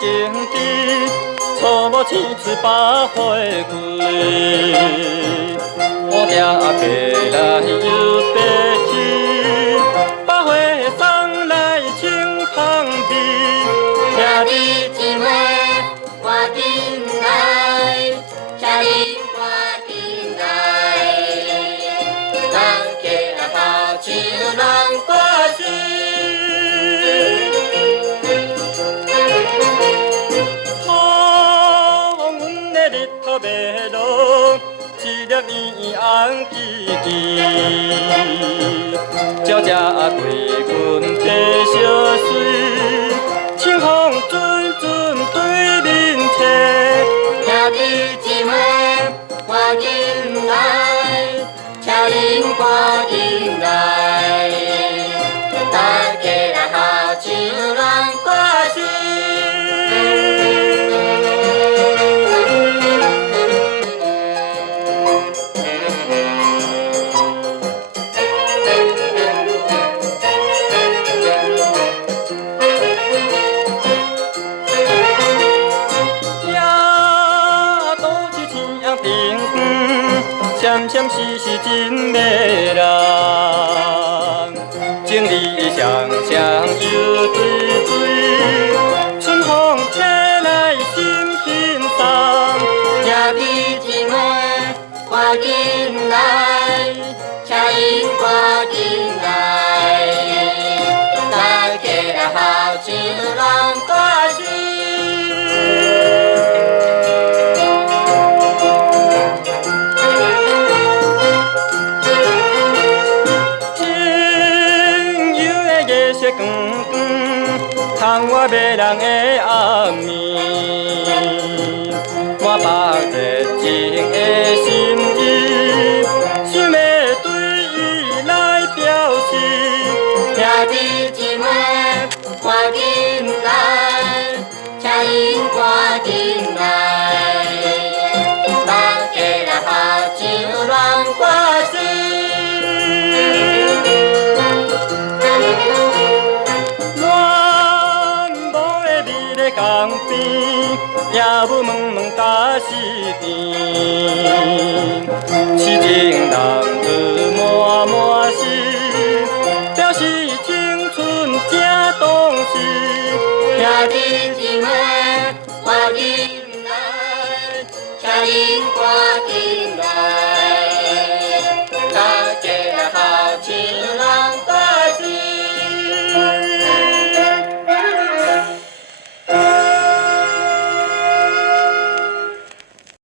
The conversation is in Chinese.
景致，草木青翠百花开。蝴蝶飞来又飞去，百花送来清香味。兄弟姊妹赶紧来，请恁赶紧来，大家来合唱恋歌诗。黄昏的日头要落，一粒圆红吱吱，鸟隻歸群飛相隨，清風拵拵對面吹。兄弟姊妹趕緊來，請恁趕緊來，大家來合唱戀歌詩。闪闪烁烁真迷人，情侣双双又对对，春风吹来心轻松。兄弟姊妹赶紧来，请恁赶紧来，大家来合唱恋歌诗。光光，窗外迷人的暗暝，满腹热情的心意，想要对伊来表示。兄弟姊妹赶紧来，请恁赶紧来，大家来合唱恋歌诗。港边，夜雾茫茫罩四边，痴情男女满满是，表示青春正当时。兄弟姊妹，赶紧